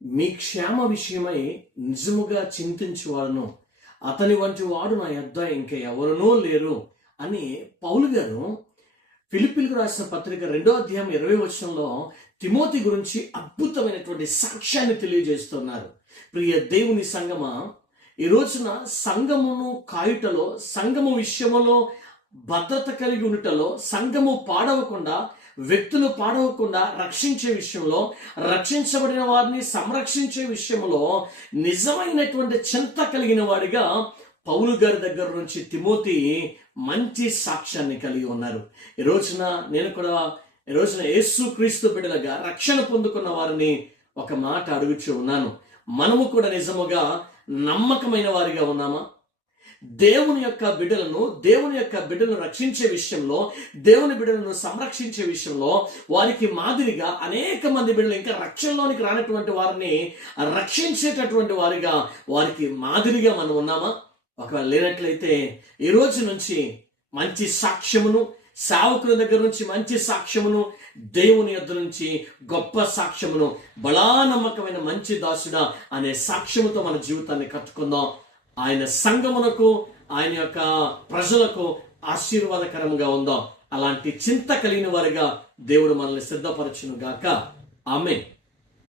మీ క్షేమ విషయమై నిజముగా చింతించువాడును, అతని వంటి వాడు నా యొద్ద ఇంకా ఎవరునూ లేరు అని పౌలు గారు ఫిలిప్పీలకు రాసిన పత్రిక 2వ అధ్యాయం 20వ వచనంలో తిమోతి గురించి అద్భుతమైనటువంటి సాక్ష్యాన్ని తెలియజేస్తున్నారు. ప్రియ దేవుని సంగమా, ఈ రోజున సంఘమును కాయుటలో, సంఘము విషయములో భద్రత కలిగి ఉండుటలో, సంఘము పాడవకుండా, వ్యక్తులు పాడవకుండా రక్షించే విషయంలో, రక్షించబడిన వారిని సంరక్షించే విషయంలో నిజమైనటువంటి చింత కలిగిన వాడిగా పౌలు గారి దగ్గర నుంచి తిమోతి మంచి సాక్ష్యాన్ని కలిగి ఉన్నారు. ఈ రోజున నేను కూడా యేసు క్రీస్తు బిడ్డలుగా రక్షణ పొందుకున్న వారిని ఒక మాట అడుగుచూ ఉన్నాను. మనము కూడా నిజముగా నమ్మకమైన వారిగా ఉన్నామా? దేవుని యొక్క బిడ్డలను రక్షించే విషయంలో, దేవుని బిడ్డలను సంరక్షించే విషయంలో వారికి మాదిరిగా అనేక మంది బిడ్డలు ఇంకా రక్షణలోనికి రానటువంటి వారిని రక్షించేటటువంటి వారిగా, వారికి మాదిరిగా మనం ఉన్నామా? ఒకవేళ లేనట్లయితే ఈ రోజు నుంచి మంచి సాక్ష్యమును, సేవకుల దగ్గర నుంచి మంచి సాక్ష్యమును, దేవుని యొద్ద నుంచి గొప్ప సాక్ష్యమును, బలా నమ్మకమైన మంచి దాసుడా అనే సాక్ష్యముతో మన జీవితాన్ని కట్టుకుందాం. ఆయన సంఘమునకు, ఆయన యొక్క ప్రజలకు ఆశీర్వాదకరంగా ఉందాం. అలాంటి చింత కలిగిన వారిగా దేవుడు మనల్ని సిద్ధపరచును గాక. ఆమేన్.